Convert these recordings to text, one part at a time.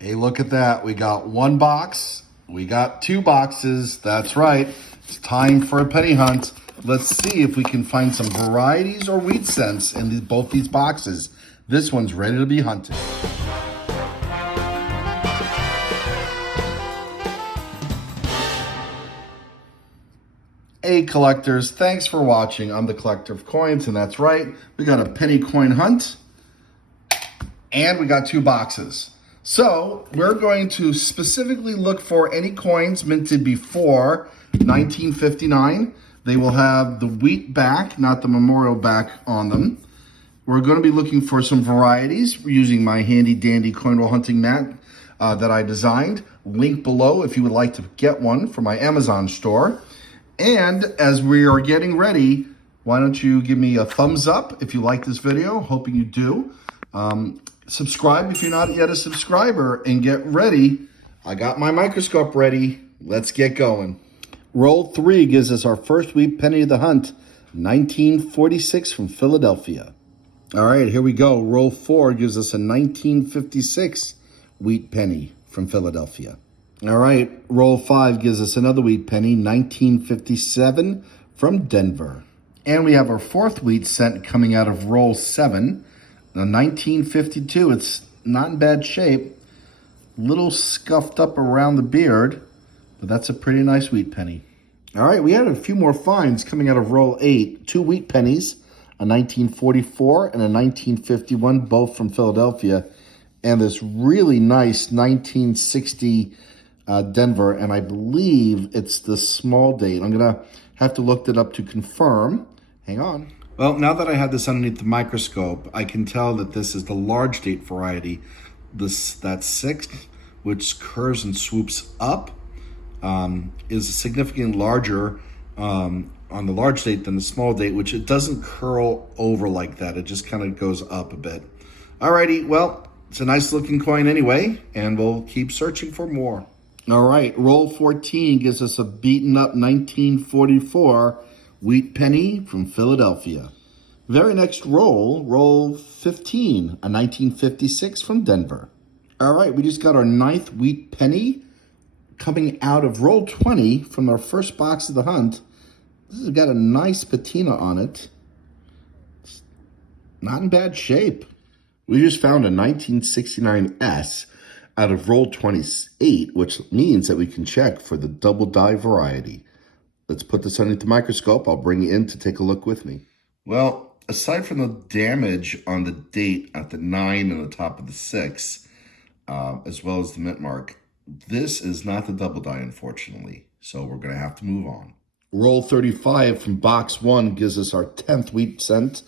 Hey, look at that. We got one box. We got two boxes. That's right. It's time for a penny hunt. Let's see if we can find some varieties or wheat cents in both these boxes. This one's ready to be hunted. Hey collectors, thanks for watching. I'm the collector of coins, and that's right. We got a penny coin hunt, and we got two boxes. So we're going to specifically look for any coins minted before 1959. They will have the wheat back, not the memorial back on them. We're going to be looking for some varieties. We're using my handy dandy coin roll hunting mat that I designed. Link below if you would like to get one from my Amazon store. And as we are getting ready, why don't you give me a thumbs up if you like this video, hoping you do. Subscribe if you're not yet a subscriber, and get ready. I got my microscope ready. Let's get going. Roll 3 gives us our first wheat penny of the hunt, 1946 from Philadelphia. All right, here we go. Roll 4 gives us a 1956 wheat penny from Philadelphia. All right, roll 5 gives us another wheat penny, 1957 from Denver. And we have our fourth wheat cent coming out of roll 7. Now, 1952, it's not in bad shape. Little scuffed up around the beard, but that's a pretty nice wheat penny. All right, we had a few more finds coming out of roll 8. Two wheat pennies, a 1944 and a 1951, both from Philadelphia. And this really nice 1960 Denver, and I believe it's the small date. I'm going to have to look that up to confirm. Hang on. Well, now that I have this underneath the microscope, I can tell that this is the large date variety. That 6, which curves and swoops up, is significantly larger on the large date than the small date, which it doesn't curl over like that. It just kind of goes up a bit. Alrighty, well, it's a nice looking coin anyway, and we'll keep searching for more. All right, roll 14 gives us a beaten up 1944 wheat penny from Philadelphia. Very next roll, roll 15, a 1956 from Denver. All right, we just got our 9th wheat penny coming out of roll 20 from our first box of the hunt. This has got a nice patina on it. It's not in bad shape. We just found a 1969S out of roll 28, which means that we can check for the double die variety. Let's put this underneath the microscope. I'll bring you in to take a look with me. Well, aside from the damage on the date at the 9 and the top of the 6, as well as the mint mark, this is not the double die, unfortunately. So we're going to have to move on. Roll 35 from box 1 gives us our 10th wheat cent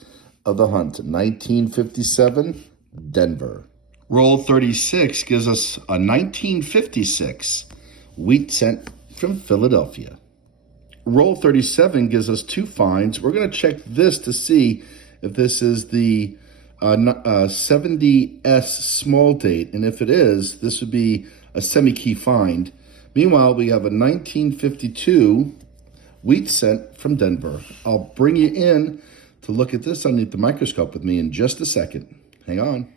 of the hunt, 1957, Denver. Roll 36 gives us a 1956 wheat cent from Philadelphia. Roll 37 gives us two finds. We're going to check this to see if this is the 70S small date. And if it is, this would be a semi-key find. Meanwhile, we have a 1952 wheat cent from Denver. I'll bring you in to look at this underneath the microscope with me in just a second. Hang on.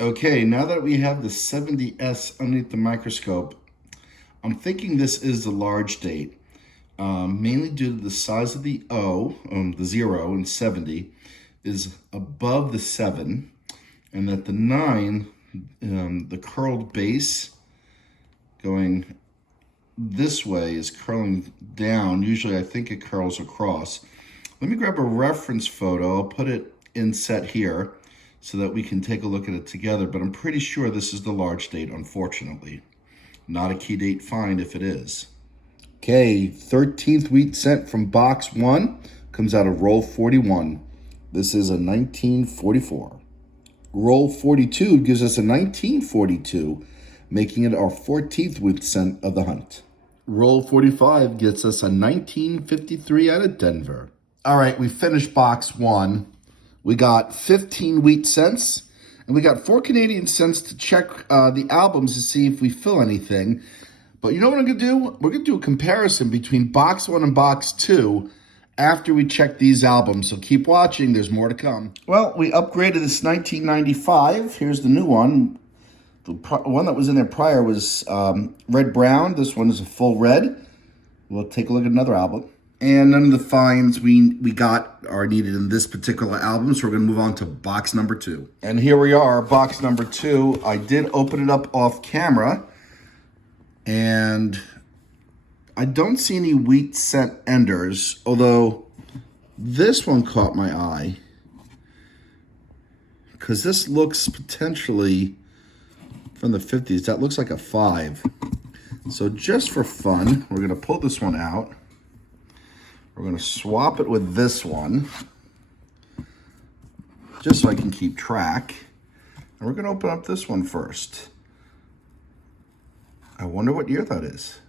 Okay, now that we have the 70S underneath the microscope, I'm thinking this is the large date, mainly due to the size of the O, the 0 in 70, is above the 7, and that the 9, the curled base going this way is curling down. Usually I think it curls across. Let me grab a reference photo. I'll put it inset here so that we can take a look at it together, but I'm pretty sure this is the large date, unfortunately. Not a key date find if it is. Okay, 13th wheat cent from box 1 comes out of roll 41. This is a 1944. Roll 42 gives us a 1942, making it our 14th wheat cent of the hunt. Roll 45 gets us a 1953 out of Denver. All right, we finished box 1. We got 15 wheat cents, and we got 4 Canadian cents to check the albums to see if we fill anything. But you know what I'm going to do? We're going to do a comparison between box 1 and box 2 after we check these albums. So keep watching. There's more to come. Well, we upgraded this 1995. Here's the new one. The one that was in there prior was red-brown. This one is a full red. We'll take a look at another album. And none of the finds we got are needed in this particular album, so we're going to move on to box number 2. And here we are, box number 2. I did open it up off camera, and I don't see any wheat cent enders, although this one caught my eye, because this looks potentially from the 50s. That looks like a 5. So just for fun, we're going to pull this one out. We're going to swap it with this one, just so I can keep track. And we're going to open up this one first. I wonder what year that is.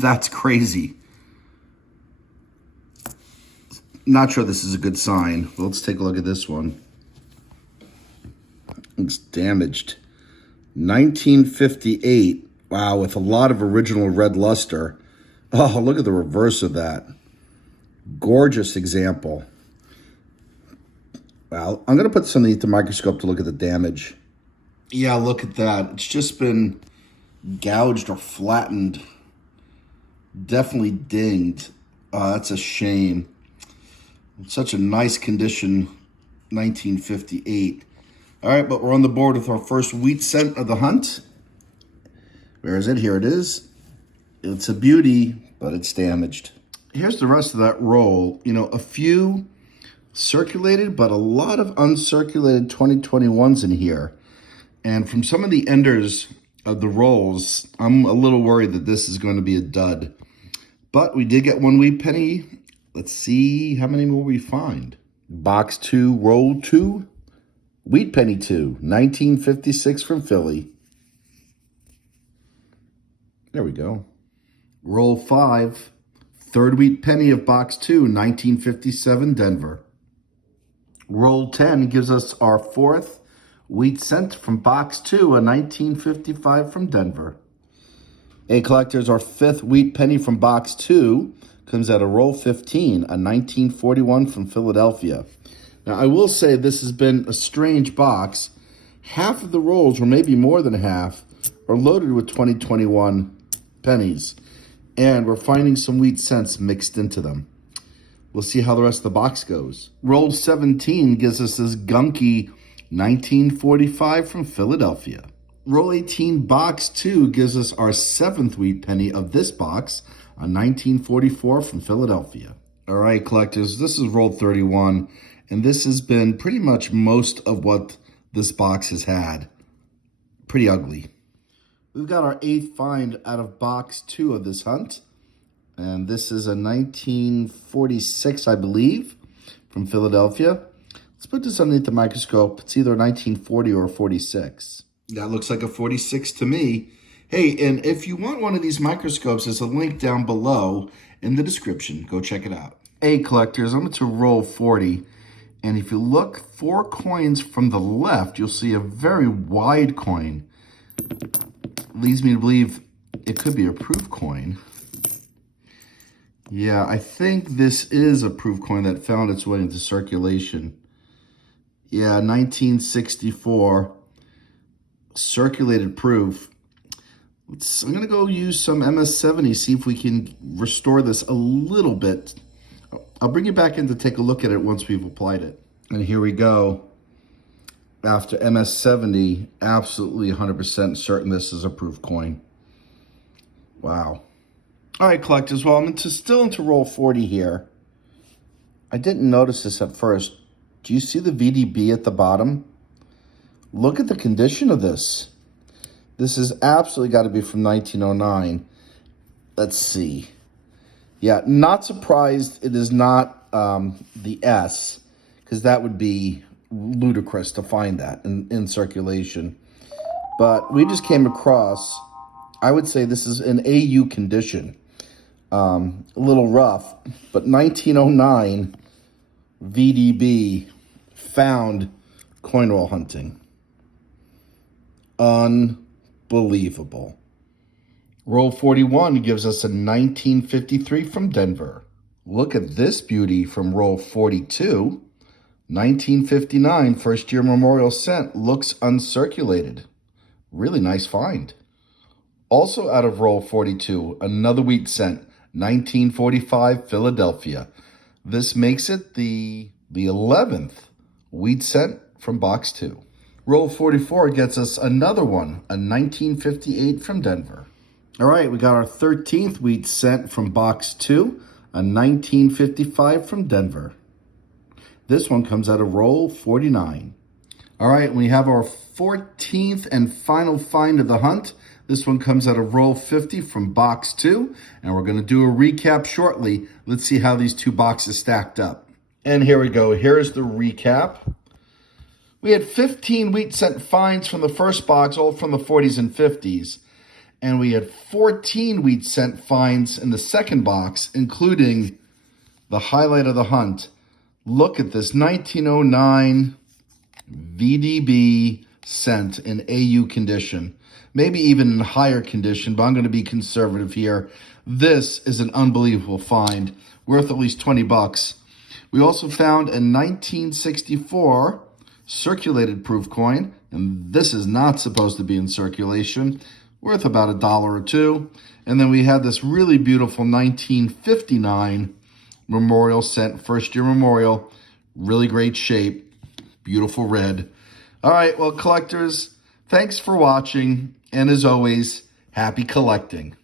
That's crazy. Not sure this is a good sign. But let's take a look at this one. It's damaged. 1958. Wow, with a lot of original red luster. Oh, look at the reverse of that. Gorgeous example. Well, I'm going to put this underneath the microscope to look at the damage. Yeah, look at that. It's just been gouged or flattened. Definitely dinged. That's a shame. Such a nice condition, 1958. All right, but we're on the board with our first wheat cent of the hunt. Where is it? Here it is. It's a beauty, but it's damaged. Here's the rest of that roll. You know, a few circulated, but a lot of uncirculated 2021s in here. And from some of the enders of the rolls, I'm a little worried that this is going to be a dud. But we did get one wheat penny. Let's see how many more we find. Box 2, roll 2, wheat penny 2, 1956 from Philly. There we go. Roll 5, third wheat penny of box 2, 1957 Denver. Roll 10 gives us our fourth wheat cent from box 2, a 1955 from Denver. Hey collectors, our fifth wheat penny from box 2 comes out of roll 15, a 1941 from Philadelphia. Now I will say this has been a strange box. Half of the rolls, or maybe more than half, are loaded with 2021 pennies. And we're finding some wheat cents mixed into them. We'll see how the rest of the box goes. Roll 17 gives us this gunky 1945 from Philadelphia. Roll 18 box 2 gives us our seventh wheat penny of this box, a 1944 from Philadelphia. All right, collectors, this is roll 31, and this has been pretty much most of what this box has had. Pretty ugly. We've got our eighth find out of box 2 of this hunt. And this is a 1946, I believe, from Philadelphia. Let's put this underneath the microscope. It's either a 1940 or a 46. That looks like a 46 to me. Hey, and if you want one of these microscopes, there's a link down below in the description. Go check it out. Hey, collectors, I'm going to roll 40. And if you look 4 coins from the left, you'll see a very wide coin. Leads me to believe it could be a proof coin. Yeah, I think this is a proof coin that found its way into circulation. Yeah, 1964 circulated proof. I'm going to go use some MS-70, see if we can restore this a little bit. I'll bring you back in to take a look at it once we've applied it. And here we go. After MS-70, absolutely 100% certain this is a proof coin. Wow. All right, collectors, well, I'm still into roll 40 here. I didn't notice this at first. Do you see the VDB at the bottom? Look at the condition of this. This has absolutely got to be from 1909. Let's see. Yeah, not surprised it is not the S, because that would be ludicrous to find that in circulation. But we just came across, I would say this is an AU condition. A little rough, but 1909 VDB found coin roll hunting. Unbelievable. Roll 41 gives us a 1953 from Denver. Look at this beauty from roll 42. 1959 first year memorial cent, looks uncirculated. Really nice find. Also out of roll 42, another wheat cent, 1945 Philadelphia. This makes it the 11th wheat cent from box 2. Roll 44 gets us another one, a 1958 from Denver. All right, we got our 13th wheat cent from box 2, a 1955 from Denver. This one comes out of roll 49. All right, we have our 14th and final find of the hunt. This one comes out of roll 50 from box 2, and we're going to do a recap shortly. Let's see how these two boxes stacked up. And here we go. Here's the recap. We had 15 wheat cent finds from the first box, all from the 40s and 50s. And we had 14 wheat cent finds in the second box, including the highlight of the hunt. Look at this 1909 VDB cent in AU condition. Maybe even in higher condition, but I'm going to be conservative here. This is an unbelievable find, worth at least 20 bucks. We also found a 1964 circulated proof coin, and this is not supposed to be in circulation, worth about $1 or $2. And then we had this really beautiful 1959 memorial cent, first year memorial, really great shape, beautiful red. All right, well, collectors, thanks for watching, and as always, happy collecting.